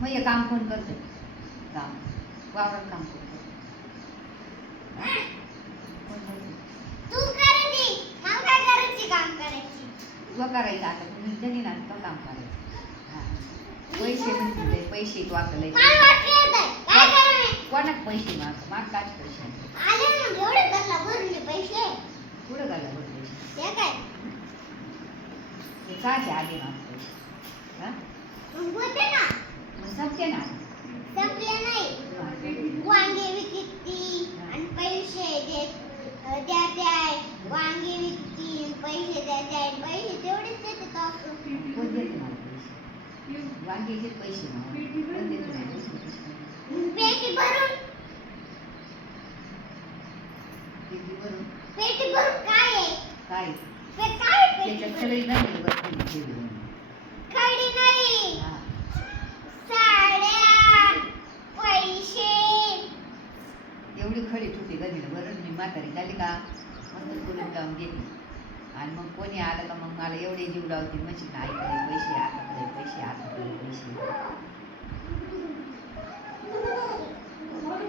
मग हे काम कोण करतं? काम वावरात काम कोण करतं? कोण करतं? तू करायची काम काय करायची काम करायची तू करायचं आता तुम्ही जणी ना तो काम करायचं. हा पैसे म्हणजे पैसे तू आपल्याला काय वाटलं काय करावे कोणाक पैसे माग काच पैसे आले ना एवढे गल्ला भरले पैसे कुठं घाला बरं पैसे ते काय ते काचे आले ना पैसे हा मग होते ना मग संपते ना संपले नाही वांगे विकती आणि पैसे द्यायचे वांगे विकती पैसे द्यायचे पैसे तेवढेच देते का कोण देते मला पैसे वांग्याचे पैसे ना कोण देते मला पेटी भरून काय आहे काय ते काय त्याच्यात सगळी नाही बसली खडी नाही हा साड्या पैसे एवढी खडी ठुटी गदीला बरं मी म्हातारी झाली का मस्त करून जाऊन घेते आणि मग कोणी आलं का मग मला एवढे जीव लावते मशीन आईकडे पैसे आताकडे पैसे आताकडे पैसे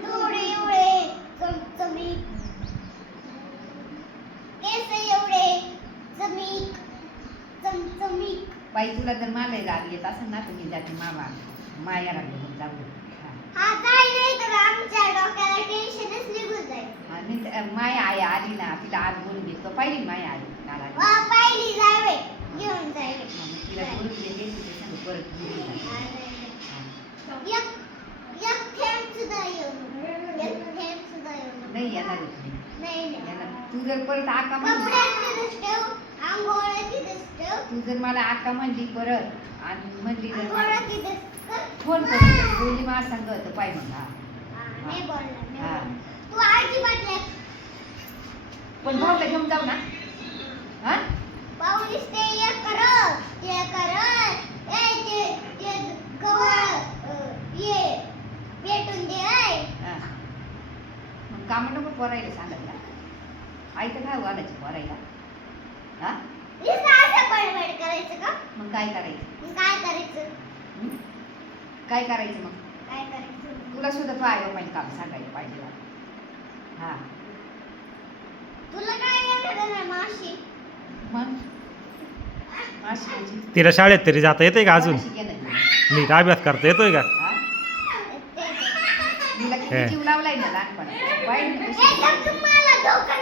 डोळे एवढे चमचमीत केस एवढे चमचमीत बाई तुला जर मला राग येत असेल ना तर मी जाते माया लागली मग जाऊ हा काय नाही तर आमच्या डोक्याला टेन्शनच निघून जाईल आणि माया आई आली ना तिला आज बोलून घेतो पहिली माया आली काल आली पहिली जावे घेऊन जावे तिला बोलून घेते तिथे सांग परत घेऊन जाते. एक थेंब सुद्धा येऊ नाही येणार नाही येणार तू जर परत आका म्हणली कपड्यात ठेव आंघोळ्यात ठेव तू जर मला आका म्हणली परत आणि म्हणली जर आंघोळ्यात फोन करून बोलली मला सांग तर पाय मग हा नाही बोलणार हा तू आजी बाटल्यात पण भाऊला घेऊन जाऊ ना हा पाऊलीस ते एक करत ए ते कवळ ये भेटून दे हा मग काम नको पोरायला सांगायला आई तर काय वागायची पोरायला हा असं बडबड करायचं का मग काय करायचं काय करायचं हं? काय करायचं मग काय करायचं तुला सुद्धा तो आई बापाने काम सांगायला पाहिजे हा तुला काय येतं ना माशी मग माशी तिला शाळेत तरी जाता येतंय का अजून केलं नीट अभ्यास करता येतोय का हा तिला किती जीव लावलाय ना लहानपणात पाहिजे ना मला धोका